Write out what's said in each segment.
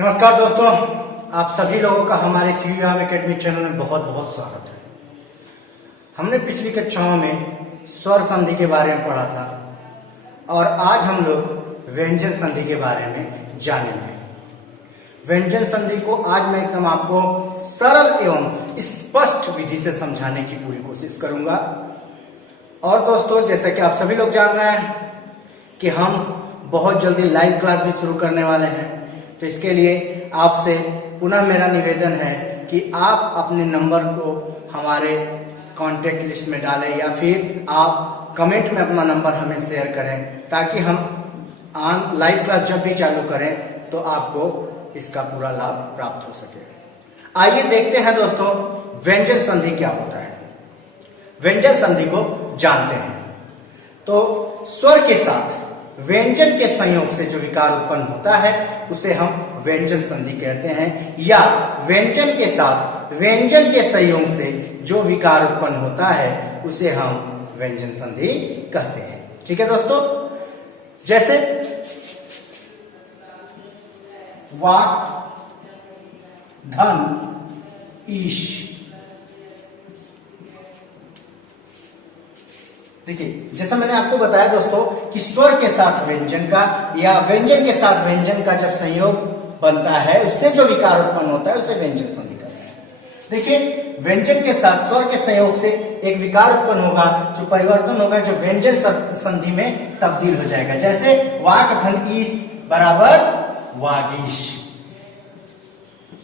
नमस्कार दोस्तों, आप सभी लोगों का हमारे सीवीआर एकेडमी चैनल में बहुत बहुत स्वागत है। हमने पिछली कक्षाओं में स्वर संधि के बारे में पढ़ा था और आज हम लोग व्यंजन संधि के बारे में जानेंगे। व्यंजन संधि को आज मैं एकदम आपको सरल एवं स्पष्ट विधि से समझाने की पूरी कोशिश करूंगा। और दोस्तों, जैसे कि आप सभी लोग जान रहे हैं कि हम बहुत जल्दी लाइव क्लास भी शुरू करने वाले हैं, तो इसके लिए आपसे पुनः मेरा निवेदन है कि आप अपने नंबर को हमारे कांटेक्ट लिस्ट में डालें या फिर आप कमेंट में अपना नंबर हमें शेयर करें, ताकि हम लाइव क्लास जब भी चालू करें तो आपको इसका पूरा लाभ प्राप्त हो सके। आइए देखते हैं दोस्तों, व्यंजन संधि क्या होता है। व्यंजन संधि को जानते हैं तो स्वर के साथ व्यंजन के संयोग से जो विकार उत्पन्न होता है उसे हम व्यंजन संधि कहते हैं, या व्यंजन के साथ व्यंजन के संयोग से जो विकार उत्पन्न होता है उसे हम व्यंजन संधि कहते हैं। ठीक है दोस्तों, जैसे वाक, धन, ईश। देखिए, जैसा मैंने आपको बताया दोस्तों कि स्वर के साथ व्यंजन का या व्यंजन के साथ व्यंजन का जब संयोग बनता है उससे जो विकार उत्पन्न होता है उसे व्यंजन संधि कहते हैं। देखिए, व्यंजन के साथ स्वर के संयोग से एक विकार उत्पन्न होगा, जो परिवर्तन होगा, जो व्यंजन संधि में तब्दील हो जाएगा। जैसे वाक, धन, ईश बराबर वागीश,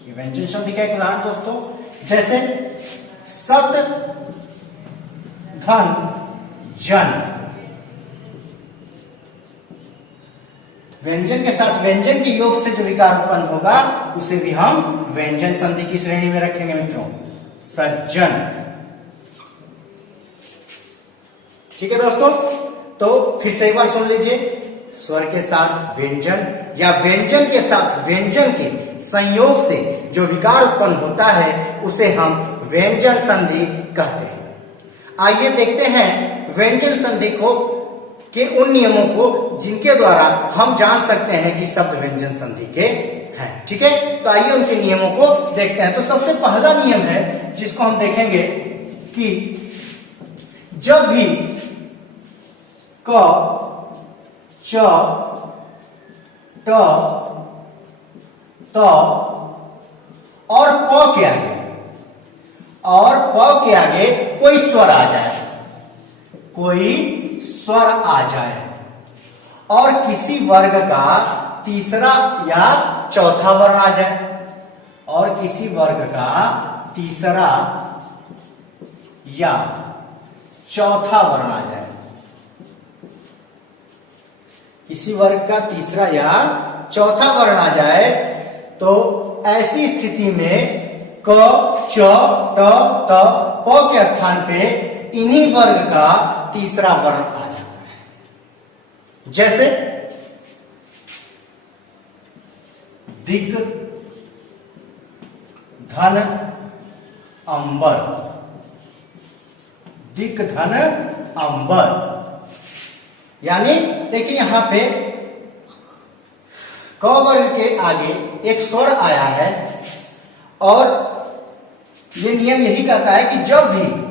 ये व्यंजन संधि का एक उदाहरण दोस्तों। जैसे सत, धन, जन, व्यंजन के साथ व्यंजन के योग से जो विकार उत्पन्न होगा उसे भी हम व्यंजन संधि की श्रेणी में रखेंगे मित्रों। सज्जन। ठीक है दोस्तों, तो फिर से एक बार सुन लीजिए। स्वर के साथ व्यंजन या व्यंजन के साथ व्यंजन के संयोग से जो विकार उत्पन्न होता है उसे हम व्यंजन संधि कहते हैं। आइए देखते हैं व्यंजन संधि को के उन नियमों को जिनके द्वारा हम जान सकते हैं कि शब्द व्यंजन संधि के हैं। ठीक है, तो आइए उनके नियमों को देखते हैं। तो सबसे पहला नियम है जिसको हम देखेंगे कि जब भी क, च, ट, त और प के आगे कोई स्वर आ जाए, कोई स्वर आ जाए और किसी वर्ग का तीसरा या चौथा वर्ण आ जाए, और किसी वर्ग का तीसरा या चौथा वर्ण आ जाए, किसी वर्ग का तीसरा या चौथा वर्ण आ जाए, तो ऐसी स्थिति में क, च, ट, त, प के स्थान पे इन्हीं वर्ग का तीसरा वर्ण आ जाता है। जैसे दिक, धन, अंबर। दिक, धन, अंबर, यानी देखिए यहां पे क वर्ग के आगे एक स्वर आया है और ये नियम यही कहता है कि जब भी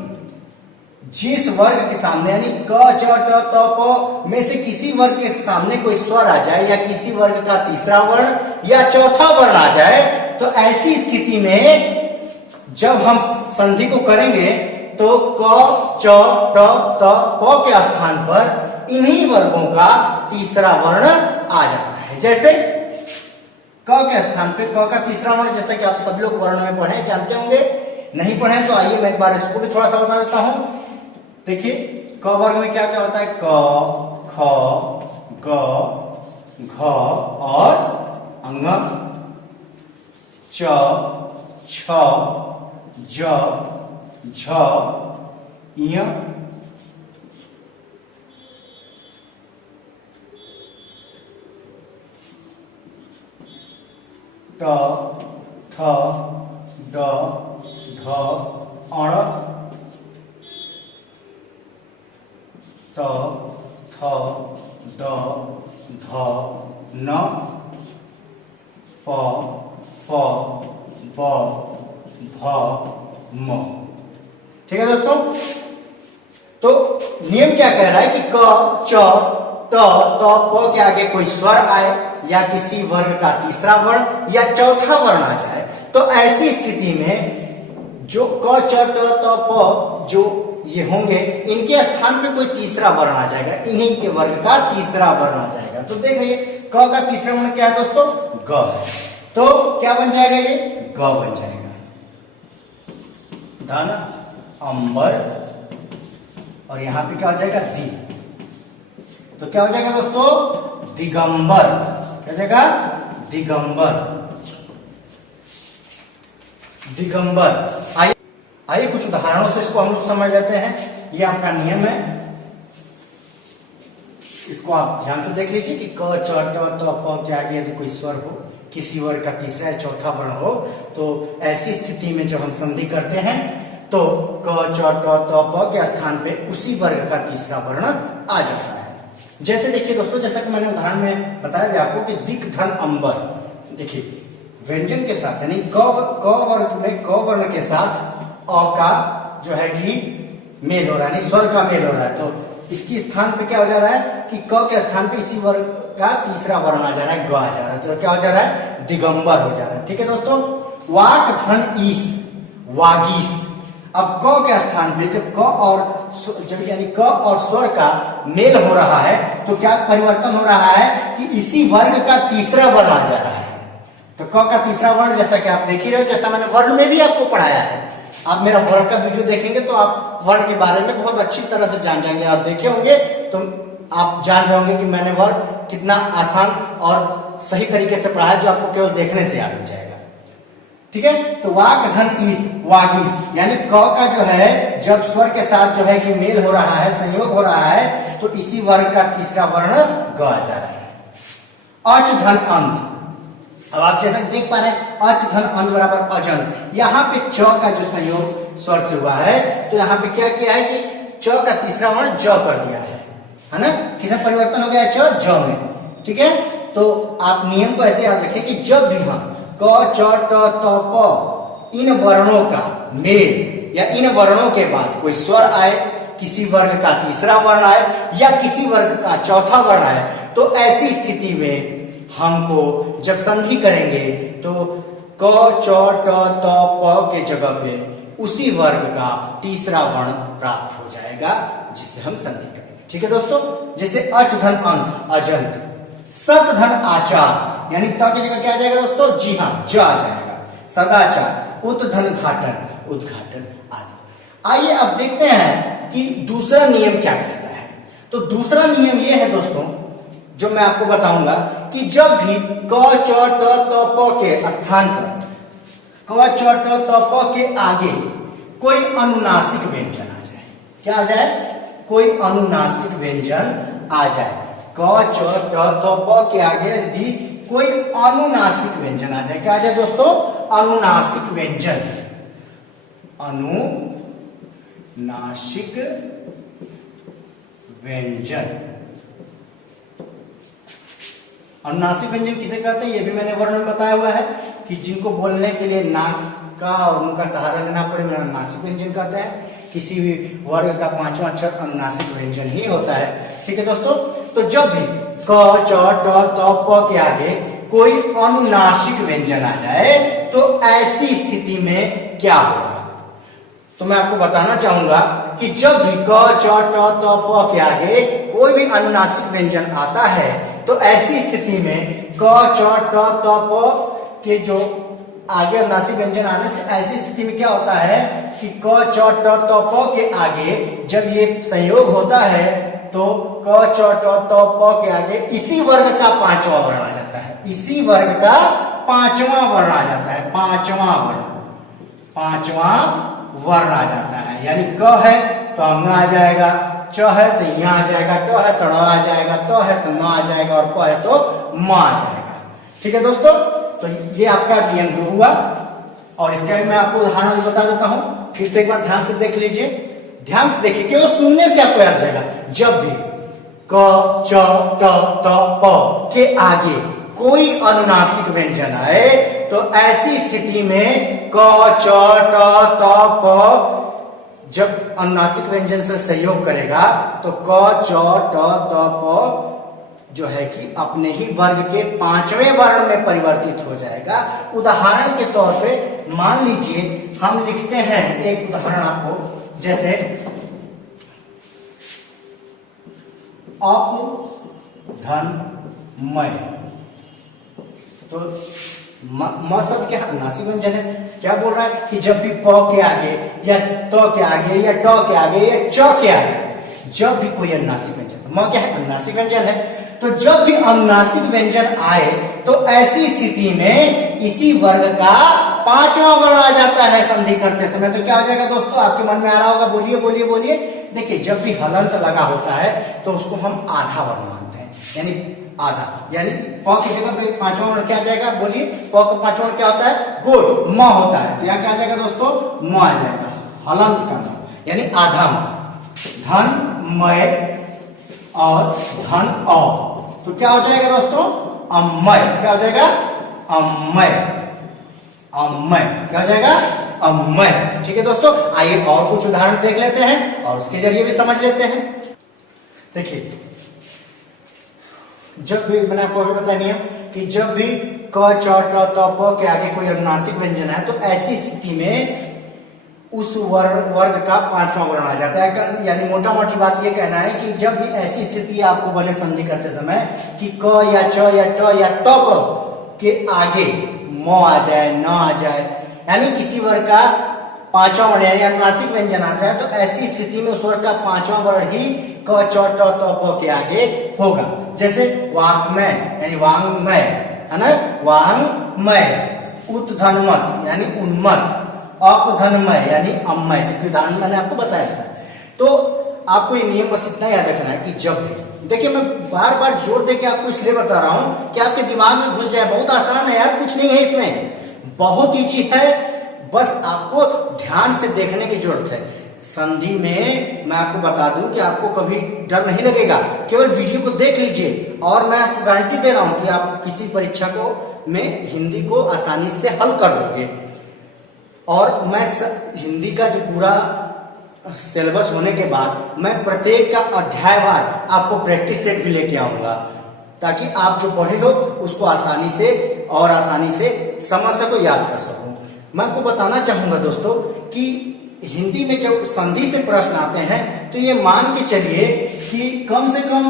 जिस वर्ग के सामने यानी क, च, ट, त, प में से किसी वर्ग के सामने कोई स्वर आ जाए या किसी वर्ग का तीसरा वर्ण या चौथा वर्ण आ जाए, तो ऐसी स्थिति में जब हम संधि को करेंगे तो क, च, ट, त, प के स्थान पर इन्हीं वर्गों का तीसरा वर्ण आ जाता है। जैसे क के स्थान पे क का तीसरा वर्ण, जैसा कि आप सभी लोग वर्ण में पढ़े जानते होंगे, नहीं पढ़े तो आइए मैं एक बार इसको भी थोड़ा सा बता देता हूं। देखिए, क वर्ग में क्या क्या होता है? क, ख, ग, घ और अंग, च, छ, ज, झ, ञ, ट, थ, ड, ढ, अण, त, थ, द, ध, न, प, फ, ब, भ, म। ठीक है दोस्तों, तो नियम क्या कह रहा है कि क, च, त, प के आगे कोई स्वर आए या किसी वर्ग का तीसरा वर्ण या चौथा वर्ण आ जाए, तो ऐसी स्थिति में जो क, च, त, प जो ये होंगे, इनके स्थान पे कोई तीसरा वर्ण आ जाएगा, इन्हीं के वर्ग का तीसरा वर्ण आ जाएगा। तो देखिए क का तीसरा वर्ण क्या है दोस्तों? ग है। तो क्या बन जाएगा? ये ग बन जाएगा। धन, अंबर, और यहां पे क्या हो जाएगा? दि। तो क्या हो जाएगा दोस्तों? दिगंबर। क्या हो जाएगा? दिगंबर। दिगंबर। आइए कुछ उदाहरणों से इसको हम लोग समझ लेते हैं। ये आपका नियम है, इसको आप ध्यान से देख लीजिए कि क, च, ट, प के आगे यदि कोई स्वर हो, किसी वर्ग का तीसरा या चौथा वर्ण हो, तो ऐसी स्थिति में जब हम संधि करते हैं तो क, च, ट, प के स्थान पे उसी वर्ग का तीसरा वर्ण आ जाता है। जैसे देखिए दोस्तों, जैसा कि मैंने उदाहरण में बताया भी आपको कि दिक, धन, अंबर। देखिए व्यंजन के साथ यानी क वर्ग में क वर्ण के साथ अ का जो है कि मेल हो रहा है, यानी स्वर का मेल हो रहा है, तो इसकी स्थान पे क्या हो जा रहा है कि क के स्थान पे इसी वर्ग का तीसरा वर्ण आ जा रहा है, ग आ जा रहा है। तो क्या हो जा रहा है? दिगंबर हो जा रहा है। ठीक है दोस्तों, वाक, धन, ईस, वागीस। अब क के स्थान पे जब यानी क और स्वर का मेल हो रहा है, तो क्या परिवर्तन हो रहा है कि इसी वर्ग का तीसरा वर्ण आ जा रहा है। तो क का तीसरा वर्ण जैसा कि आप देख ही रहे हो, जैसा मैंने वर्ण में भी आपको पढ़ाया है। आप मेरा वर्ण का वीडियो देखेंगे तो आप वर्ण के बारे में बहुत अच्छी तरह से जान जाएंगे। आप देखे होंगे तो आप जान रहे होंगे कि मैंने वर्ण कितना आसान और सही तरीके से पढ़ाया, जो आपको केवल देखने से याद हो जाएगा। ठीक है, तो वाक, धन, ईस, वागीस, यानी क का जो है जब स्वर के साथ जो है कि मेल हो रहा है, संयोग हो रहा है, तो इसी वर्ग का तीसरा वर्ण ग आ जा रहा है। अच, धन, अंत। अब आप जैसा देख पा रहे हैं, अच, धन, अंत बराबर अजंत। यहाँ पे च का जो संयोग स्वर से हुआ है, तो यहाँ पे क्या किया है कि च का तीसरा वर्ण ज कर दिया है ना? किसमें परिवर्तन हो गया? च, ज में। ठीक है, तो आप नियम को ऐसे याद रखिए कि जब भी हम क, च, ट, त, प इन वर्णों का मेल या इन वर्णों के बाद कोई स्वर आए, किसी वर्ग का तीसरा वर्ण आए या किसी वर्ग का चौथा वर्ण आए, तो ऐसी स्थिति में हमको जब संधि करेंगे तो क, च, ट, त, प के जगह पे उसी वर्ग का तीसरा वर्ण प्राप्त हो जाएगा, जिससे हम संधि करेंगे। ठीक है दोस्तों, जैसे अच, धन, अंत, अजंत। सत, धन, आचार, यानी त की जगह क्या आ जाएगा दोस्तों? जी हाँ, ज आ जाएगा। सदाचार, उत, धन, घाटन, उद्घाटन आदि। आइए अब देखते हैं कि दूसरा नियम क्या कहता है। तो दूसरा नियम यह है दोस्तों, जो मैं आपको बताऊंगा कि जब भी क, च, ट, त, प के स्थान पर क, च, ट, त, प के आगे कोई अनुनासिक व्यंजन आ जाए। क्या आ जाए? कोई अनुनासिक व्यंजन आ जाए। क, च, ट, त, प के आगे यदि कोई अनुनासिक व्यंजन आ जाए। क्या आ जाए दोस्तों? अनुनासिक व्यंजन। अनुनासिक व्यंजन। अनुनासिक व्यंजन किसे कहते हैं, ये भी मैंने वर्ण में बताया हुआ है कि जिनको बोलने के लिए नाक का और मुंह का सहारा लेना पड़े, उन्हें अनुनासिक व्यंजन कहते हैं। किसी भी वर्ग का पांचवा अक्षर अनुनासिक व्यंजन ही होता है। ठीक है दोस्तों, तो जब भी क, च, ट, त, प के आगे कोई अनुनासिक व्यंजन आ जाए, तो ऐसी स्थिति में क्या होगा? तो मैं आपको बताना चाहूंगा कि जब भी क, च, ट, त, प के आगे कोई भी अनुनासिक व्यंजन आता है, तो ऐसी स्थिति में क, च, ट, त, प के जो आगे अनुनासिक व्यंजन आने से ऐसी स्थिति में क्या होता है कि क, च, ट, त, प के आगे जब ये संयोग होता है, तो क, च, ट, त, प के आगे इसी वर्ग का पांचवा वर्ण आ जाता है। इसी वर्ग का पांचवा वर्ण आ जाता है। पांचवा वर्ण आ जाता है। यानी क है तो अंग आ जाएगा, च है तो यहाँ आ जाएगा, ट है तो ण आ जाएगा, त है तो न आ जाएगा और प है तो म आ जाएगा। ठीक है दोस्तों, तो ये आपका नियम 2 हुआ। और इसका भी मैं आपको उदाहरण बता देता हूं, फिर से एक बार ध्यान से देख लीजिए। ध्यान से देखिए, केवल सुनने से आपको याद जाएगा। जब भी क, च, ट, त, प के आगे कोई अनुनासिक व्यंजन आए तो ऐसी स्थिति में क, च, ट, त, प जब अनुनासिक व्यंजन से सहयोग करेगा तो क, च, ट, त, प जो है कि अपने ही वर्ग के पांचवें वर्ण में परिवर्तित हो जाएगा। उदाहरण के तौर पे मान लीजिए हम लिखते हैं एक उदाहरण आपको, जैसे अप धन मय, तो म शब्द क्या अनुनासिक व्यंजन है। क्या बोल रहा है कि जब भी प के आगे या त के आगे या ट के आगे या च के आगे जब भी कोई अनुनासिक व्यंजन, तो म क्या है अनुनासिक व्यंजन है, तो जब भी अनुनासिक व्यंजन आए तो ऐसी स्थिति में इसी वर्ग का पांचवा वर्ण आ जाता है संधि करते समय। तो क्या हो जाएगा दोस्तों, आपके मन में आ रहा होगा, बोलिए बोलिए बोलिए। देखिए जब भी हलंत लगा होता है तो उसको हम आधा वर्ण मानते हैं, यानी आधा, यानी प की जगह पे पांचवा वर्ण क्या आ जाएगा, बोलिए। प का पांचवा वर्ण क्या होता है, गोल म होता है, तो यहाँ क्या आ जाएगा दोस्तों, म आ जाएगा, हलंत का म, यानी आधा म। धन मय और धन अ, तो क्या हो जाएगा दोस्तों, अमय। क्या हो जाएगा, अमय, अमय। क्या हो जाएगा, अमय। ठीक है दोस्तों, आइए और कुछ उदाहरण देख लेते हैं और उसके जरिए भी समझ लेते हैं। देखिए जब भी, मैंने आपको अभी बताया नियम कि जब भी क, च, ट, त, प के आगे कोई अनुनासिक व्यंजन है तो ऐसी स्थिति में उस वर्ग का पांचवा वर्ण आ जाता है। यानी मोटा मोटी बात ये कहना है कि जब भी ऐसी स्थिति आपको बने संधि करते समय कि क या च या ट या त प के आगे म आ जाए, न आ जाए, यानी किसी वर्ग का पांचवा वर्ण यानी अनुनासिक व्यंजन आ जाए, तो ऐसी स्थिति में उस वर्ग का पांचवा वर्ण ही क, च, ट, त, प के आगे होगा। जैसे वाक्मय यानी वांग्मय, है ना, वांग्मय। उत्धनमत यानी उन्मत्त। अपधनमय यानी अमय, जिसके उदाहरण मैंने आपको बताया था। तो आपको ये नियम बस इतना याद रखना है कि जब भी, देखिए मैं बार बार जोर देके आपको इसलिए बता रहा हूं कि आपके दिमाग में घुस जाए। बहुत आसान है यार, कुछ नहीं है इसमें, बहुत ईजी है, बस आपको ध्यान से देखने की जरूरत है। संधि में मैं आपको बता दूं कि आपको कभी डर नहीं लगेगा, केवल वीडियो को देख लीजिए और मैं आपको गारंटी दे रहा हूं कि आप किसी परीक्षा को में हिंदी को आसानी से हल कर लोगे। और मैं हिंदी का जो पूरा सिलेबस होने के बाद मैं प्रत्येक का अध्यायवार आपको प्रैक्टिस सेट भी लेके आऊंगा, ताकि आप जो पढ़े हो उसको आसानी से और आसानी से समझ सको, याद कर सको। मैं आपको बताना चाहूंगा दोस्तों कि हिंदी में जब संधि से प्रश्न आते हैं तो ये मान के चलिए कि कम से कम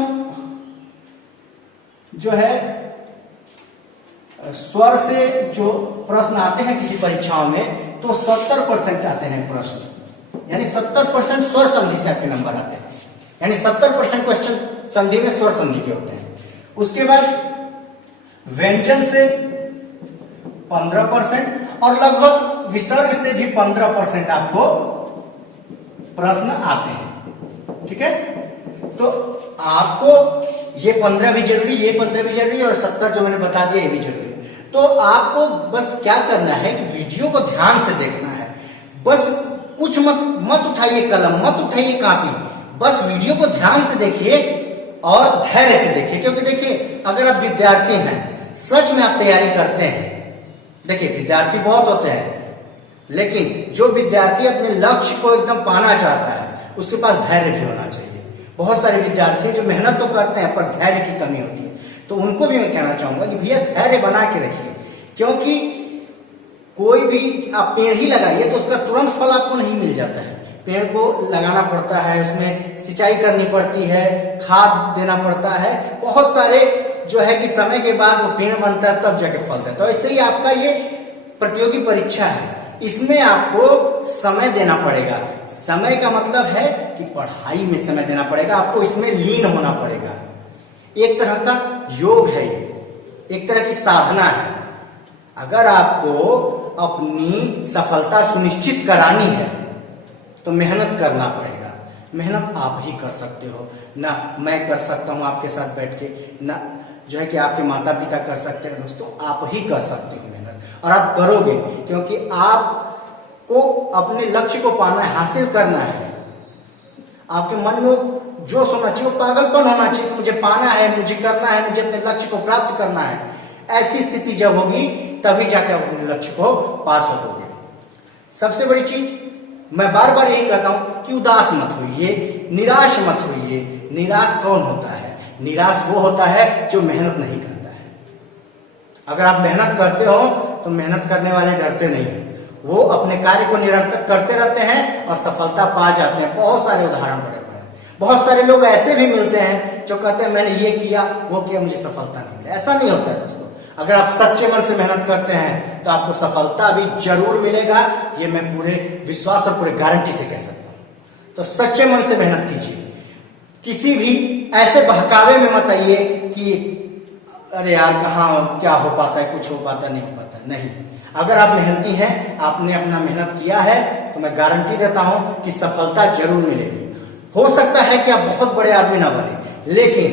जो है स्वर से जो प्रश्न आते हैं किसी परीक्षाओं में तो 70% आते हैं प्रश्न, यानी 70% स्वर संधि से आपके नंबर आते हैं, यानी 70% क्वेश्चन संधि में स्वर संधि के होते हैं। उसके बाद व्यंजन से 15% और लगभग विसर्ग से भी 15% आपको प्रश्न आते हैं। ठीक है, तो आपको ये 15 भी जरूरी, ये 15 भी जरूरी और 70 जो मैंने बता दिया ये भी जरूरी। तो आपको बस क्या करना है कि वीडियो को ध्यान से देखना है, बस कुछ मत उठाइए कलम, मत उठाइए कॉपी, बस वीडियो को ध्यान से देखिए और धैर्य से देखिए। क्योंकि देखिए अगर आप विद्यार्थी हैं, सच में आप तैयारी करते हैं, देखिए विद्यार्थी बहुत होते हैं, लेकिन जो विद्यार्थी अपने लक्ष्य को एकदम पाना चाहता है उसके पास धैर्य भी होना चाहिए। बहुत सारे विद्यार्थी जो मेहनत तो करते हैं पर धैर्य की कमी होती है, तो उनको भी मैं कहना चाहूंगा कि भैया धैर्य बना के रखिए। क्योंकि कोई भी आप पेड़ ही लगाइए तो उसका तुरंत फल आपको नहीं मिल जाता है। पेड़ को लगाना पड़ता है, उसमें सिंचाई करनी पड़ती है, खाद देना पड़ता है, बहुत सारे जो है कि समय के बाद वो पेड़ बनता है तब जाके फल देता है। तो ऐसे ही आपका ये प्रतियोगी परीक्षा है, इसमें आपको समय देना पड़ेगा। समय का मतलब है कि पढ़ाई में समय देना पड़ेगा, आपको इसमें लीन होना पड़ेगा। एक तरह का योग है, एक तरह की साधना है। अगर आपको अपनी सफलता सुनिश्चित करानी है तो मेहनत करना पड़ेगा। मेहनत आप ही कर सकते हो, ना मैं कर सकता हूं आपके साथ बैठ के, ना जो है कि आपके माता पिता कर सकते हैं। दोस्तों आप ही कर सकते हो मेहनत, और आप करोगे, क्योंकि आपको अपने लक्ष्य को पाना है, हासिल करना है। आपके मन में जो सोना चाहिए वो पागलपन होना चाहिए, मुझे पाना है, मुझे करना है, मुझे अपने लक्ष्य को प्राप्त करना है। ऐसी स्थिति जब होगी तभी जाकर आप अपने लक्ष्य को पा सकोगे। सबसे बड़ी चीज मैं बार बार यही कहता हूं कि उदास मत होइए, निराश मत होइए। निराश कौन होता है? निराश वो होता है जो मेहनत नहीं करता है। अगर आप मेहनत करते हो तो मेहनत करने वाले डरते नहीं है, वो अपने कार्य को निरंतर करते रहते हैं और सफलता पा जाते हैं। बहुत सारे उदाहरण पड़े हुए हैं। बहुत सारे लोग ऐसे भी मिलते हैं जो कहते हैं मैंने ये किया वो किया, मुझे सफलता नहीं मिली। ऐसा नहीं होता है दोस्तों। अगर आप सच्चे मन से मेहनत करते हैं तो आपको सफलता भी जरूर मिलेगा, ये मैं पूरे विश्वास और पूरे गारंटी से कह सकता हूं। तो सच्चे मन से मेहनत कीजिए। किसी भी ऐसे बहकावे में मत आइए कि अरे यार कहाँ क्या हो पाता है, कुछ हो पाता नहीं हो पाता। नहीं, अगर आप मेहनती हैं, आपने अपना मेहनत किया है, तो मैं गारंटी देता हूं कि सफलता जरूर मिलेगी। हो सकता है कि आप बहुत बड़े आदमी ना बने, लेकिन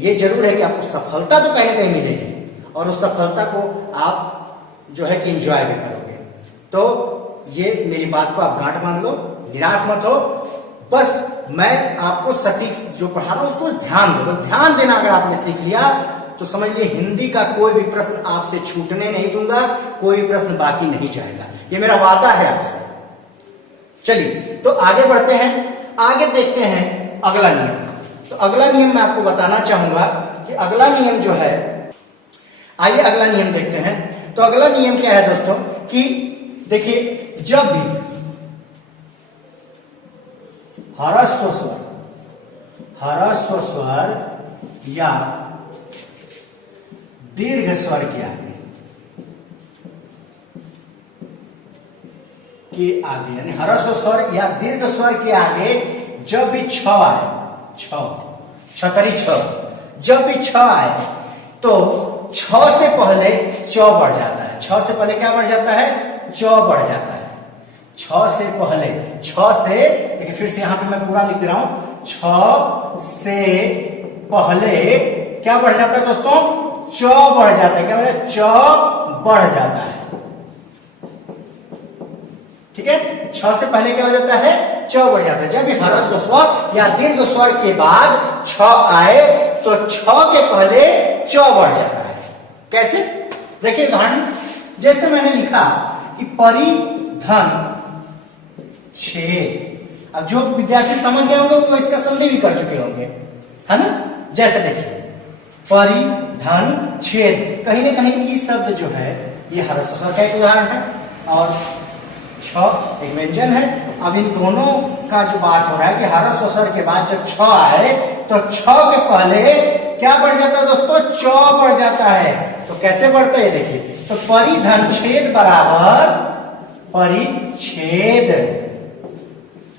ये जरूर है कि आपको सफलता तो कहीं ना कहीं मिलेगी और उस सफलता को आप जो है कि एंजॉय भी करोगे। तो ये मेरी बात को आप गांठ बांध लो, निराश मत हो। बस मैं आपको सटीक जो पढ़ा रहा हूं उसको ध्यान दो। बस ध्यान देना अगर आपने सीख लिया तो समझिए हिंदी का कोई भी प्रश्न आपसे छूटने नहीं दूंगा, कोई प्रश्न बाकी नहीं जाएगा, ये मेरा वादा है आपसे। चलिए तो आगे बढ़ते हैं, आगे देखते हैं अगला नियम। तो अगला नियम मैं आपको बताना चाहूंगा कि अगला नियम जो है, आइए अगला नियम देखते हैं। तो अगला नियम क्या है दोस्तों कि देखिए, जब भी ह्रस्व स्वर या दीर्घ स्वर के आगे यानी ह्रस्व स्वर या दीर्घ स्वर के आगे जब भी छ आए, छतरी छ, जब भी छ आए तो छ से पहले च बढ़ जाता है। छ से पहले क्या बढ़ जाता है? च बढ़ जाता है। छ से पहले, छ से, देखिए फिर से यहां पे मैं पूरा लिख रहा हूं, छ से पहले क्या बढ़ जाता है दोस्तों? च बढ़ जाता है। क्या मतलब? च बढ़ जाता है। ठीक है, छ से पहले क्या हो जाता है? च बढ़ जाता है। जब भी ह्रस्व स्वर या दीर्घ स्वर के बाद छ आए तो छ के पहले च बढ़ जाता है। कैसे? देखिए उदाहरण, जैसे मैंने लिखा कि परिधन छेद। अब जो विद्यार्थी समझ गए होंगे वो इसका संधि भी कर चुके होंगे, है ना? जैसे देखिए परिधन छेद, कहीं ना कहीं ई शब्द जो है ये ह्रस्व स्वर का एक उदाहरण है और छ एक व्यंजन है। अब इन दोनों का जो बात हो रहा है कि ह्रस्व स्वर के बाद जब छ आए तो छ के पहले क्या बढ़ जाता है दोस्तों? च बढ़ जाता है। तो कैसे बढ़ता है देखिए, तो परिधन छेद बराबर परिच्छेद,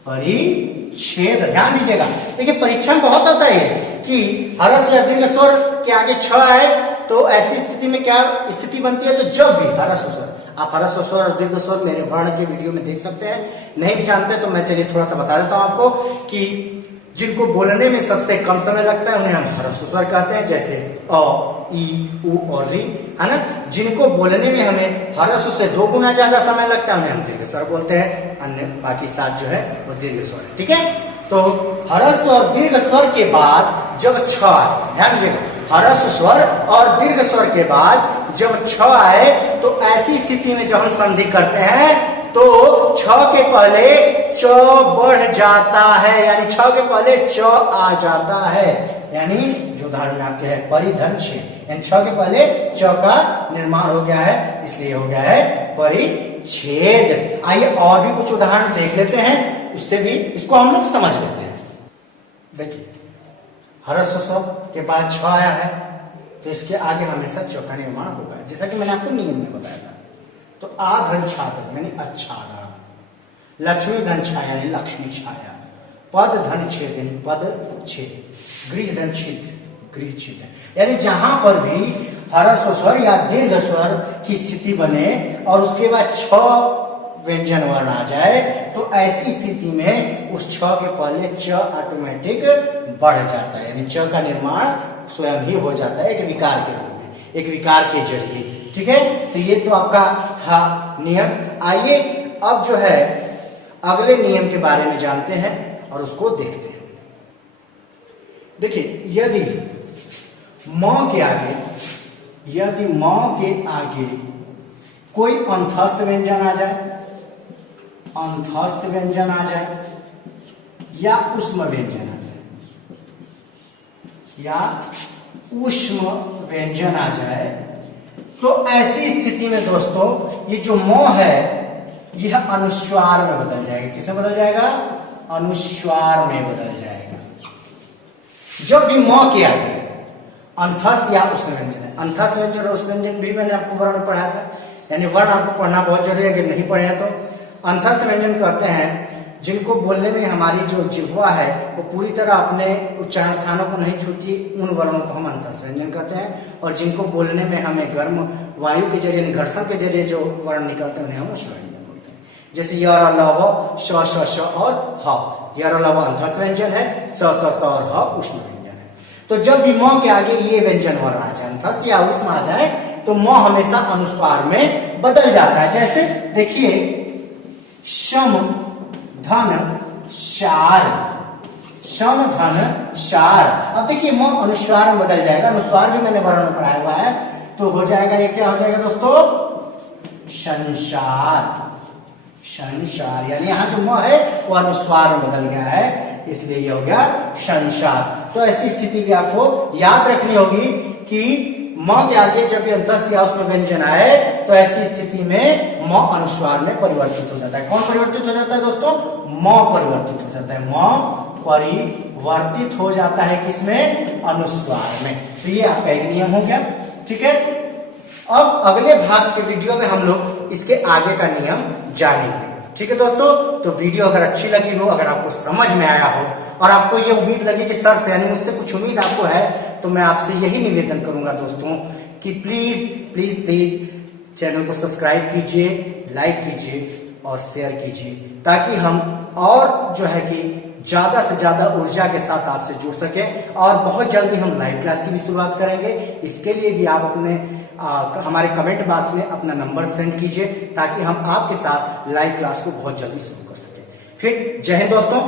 परिच्छेद। ध्यान दीजिएगा, देखिए परीक्षण बहुत होता है कि ह्रस्व या दीर्घ स्वर के आगे छ आए तो ऐसी स्थिति में क्या स्थिति बनती है? तो जब भी ह्रस्व स्वर, आप ह्रस्व स्वर और दीर्घ स्वर मेरे वर्ण के वीडियो में देख सकते हैं। नहीं भी जानते तो मैं चलिए थोड़ा सा बता देता हूं आपको कि जिनको बोलने में सबसे कम समय लगता है उन्हें हम ह्रस्व स्वर कहते हैं, जैसे अ, ई, उ और री, है ना। जिनको बोलने में हमें ह्रस्व से 2 गुना ज्यादा समय लगता है उन्हें हम दीर्घ स्वर बोलते हैं। अन्य बाकी 7 जो है वो दीर्घ स्वर है। ठीक है, तो ह्रस्व और दीर्घ स्वर के बाद जब छ आए, ध्यान दीजिएगा, ह्रस्व स्वर और दीर्घ स्वर के बाद जब छ आए तो ऐसी स्थिति में जब हम संधि करते हैं तो छ के पहले च बढ़ जाता है, यानी छ के पहले च आ जाता है। यानी जो उदाहरण आपके है परिधन छेद, यानी छ के पहले च का निर्माण हो गया है, इसलिए हो गया है परिच्छेद। आइए और भी कुछ उदाहरण देख लेते हैं, उससे भी इसको हम लोग समझ लेते हैं। देखिए ह्रस्व स्वर के बाद छ आया है तो इसके आगे हमेशा च का निर्माण होगा, जैसा कि मैंने आपको नियम में बताया था। तो आ धन छात्र यानी अच्छादन, लक्ष्मी धन छाया यानी लक्ष्मी छाया, पद धन छेद यानी पद छेद, गृह धन छिद्र गृह छिद्र। यानी जहां पर भी ह्रस्व स्वर या दीर्घ स्वर की स्थिति बने और उसके बाद छ व्यंजन वर्ण आ जाए तो ऐसी स्थिति में उस छ के पहले च ऑटोमेटिक बढ़ जाता है, यानी च का निर्माण स्वयं ही हो जाता है एक विकार के रूप में, एक विकार के जरिए। ठीक है, तो ये तो आपका था नियम। आइए अब जो है अगले नियम के बारे में जानते हैं और उसको देखते हैं। देखिए यदि म के आगे यदि म के आगे कोई अंतस्थ व्यंजन आ जाए, अंतस्थ व्यंजन आ जाए या ऊष्म व्यंजन आ जाए, या ऊष्म व्यंजन आ जाए, तो ऐसी स्थिति में दोस्तों ये जो म है यह अनुस्वार में बदल जाएगा। किसमें बदल जाएगा? अनुस्वार में बदल जाएगा। जब भी म के आगे अंतस्थ या ऊष्म व्यंजन है, अंतस्थ व्यंजन और ऊष्म व्यंजन भी मैंने आपको वर्ण में पढ़ाया था, यानी वर्ण आपको पढ़ना बहुत जरूरी है। अगर नहीं पढ़े हैं तो अंतस्थ व्यंजन कहते हैं जिनको बोलने में हमारी जो जिह्वा है वो पूरी तरह अपने उच्चारण स्थानों को नहीं छूती, उन वर्णों को हम अंतस्थ व्यंजन कहते हैं। और जिनको बोलने में हमें गर्म वायु के जरिए, घर्षण के जरिए जो वर्ण निकलते हैं उन्हें हम ऊष्म व्यंजन बोलते हैं। जैसे य र ल व श श श और ह। य र ल व अंतस्थ व्यंजन है, स स स और ह ऊष्म व्यंजन है। तो जब भी म के आगे ये व्यंजन वर्ण आ जाए, अंतस्थ या ऊष्म आ जाए, तो म हमेशा अनुस्वार में बदल जाता है। जैसे देखिए शम धन शार, शम धन शार। अब देखिए म अनुस्वार में बदल जाएगा, अनुस्वार भी मैंने वर्ण में पढ़ाया हुआ है, तो हो जाएगा ये क्या हो जाएगा दोस्तों? संसार, संसार। यानी यहाँ जो म है वो अनुस्वार में बदल गया है, इसलिए ये हो गया संसार। तो ऐसी स्थिति भी आपको याद रखनी होगी कि म के आगे जब भी अंतस्थ या ऊष्म व्यंजन आए तो ऐसी स्थिति में म अनुस्वार में परिवर्तित हो जाता है। कौन परिवर्तित हो जाता है दोस्तों? म परिवर्तित हो जाता है। म परिवर्तित हो जाता है किसमें? अनुस्वार में। तो ये आपका एक नियम हो गया, ठीक है। अब अगले भाग के वीडियो में हम लोग इसके आगे का नियम जानेंगे, ठीक है दोस्तों। तो वीडियो अगर अच्छी लगी हो, अगर आपको समझ में आया हो और आपको ये उम्मीद लगे कि सर से यानी मुझसे कुछ उम्मीद आपको है, तो मैं आपसे यही निवेदन करूंगा दोस्तों कि प्लीज प्लीज प्लीज चैनल को सब्सक्राइब कीजिए, लाइक कीजिए और शेयर कीजिए, ताकि हम और जो है कि ज्यादा से ज्यादा ऊर्जा के साथ आपसे जुड़ सके। और बहुत जल्दी हम लाइव क्लास की भी शुरुआत करेंगे। इसके लिए भी आप अपने हमारे कमेंट बॉक्स में अपना नंबर सेंड कीजिए, ताकि हम आपके साथ लाइव क्लास को बहुत जल्दी शुरू कर सकें। फिर जय हिंद दोस्तों।